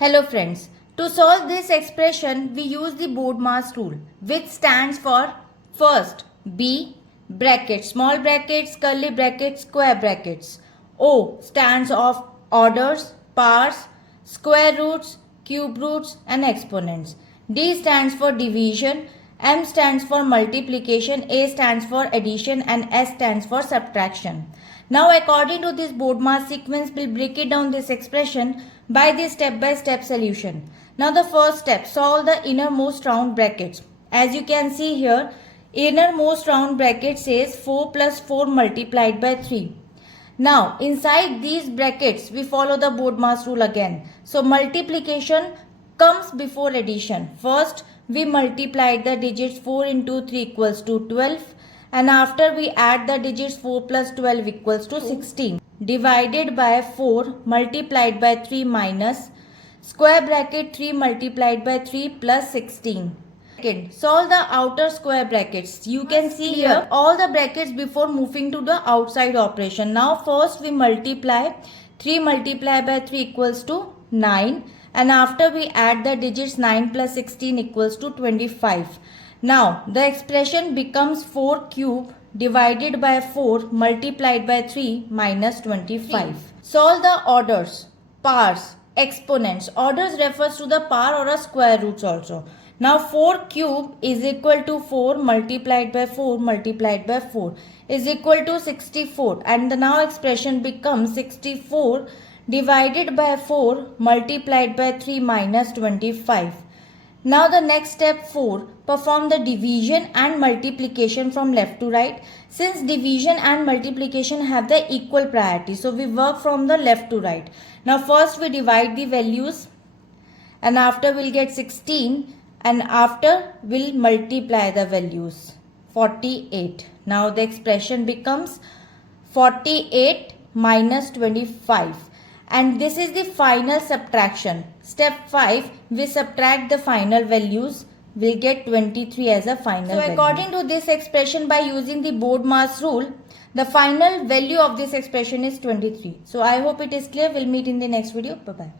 Hello friends, to solve this expression we use the BODMAS rule which stands for first B brackets, small brackets, curly brackets, square brackets. O stands of orders, powers, square roots, cube roots and exponents. D stands for division, M stands for multiplication, A stands for addition and S stands for subtraction. Now according to this BODMAS sequence, we'll break it down this expression by the step-by-step solution. Now the first step, solve the innermost round brackets. As you can see here, innermost round bracket says 4 plus 4 multiplied by 3. Now inside these brackets, we follow the BODMAS rule again. So multiplication comes before addition. First, we multiplied the digits 4 into 3 equals to 12. And after we add the digits 4 plus 12 equals to 16. Divided by 4 multiplied by 3 minus square bracket 3 multiplied by 3 plus 16. Second, solve the outer square brackets. You can see here all the brackets before moving to the outside operation. Now first we multiply 3 multiplied by 3 equals to 9. And after we add the digits 9 plus 16 equals to 25. Now the expression becomes 4 cube divided by 4 multiplied by 3 minus 25. Solve the orders, powers, exponents. Orders refers to the power or a square roots also. Now 4 cube is equal to 4 multiplied by 4 multiplied by 4 is equal to 64. And the now expression becomes 64 divided by 4 multiplied by 3 minus 25. Now the next step 4, perform the division and multiplication from left to right. Since division and multiplication have the equal priority, so we work from the left to right. Now first we divide the values and after we'll get 16 and after we'll multiply the values 48. Now the expression becomes 48 minus 25. And this is the final subtraction. Step 5, we subtract the final values. We'll get 23 as a final value. So according to this expression, by using the BODMAS rule, the final value of this expression is 23. So I hope it is clear. We'll meet in the next video. Bye-bye.